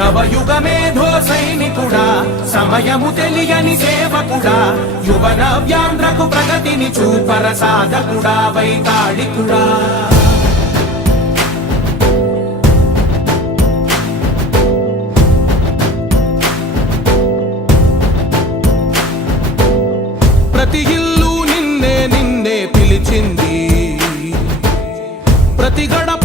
నవయుగమే ధో సైనికుడా సమయము తెలియని సేవకుడా యువ నవ్యాంధ్రకు ప్రగతిని చూపర సాధకుడా వైతాళికుడా ప్రతి ఇల్లు నిన్నే నిన్నే పిలిచింది ప్రతి గడప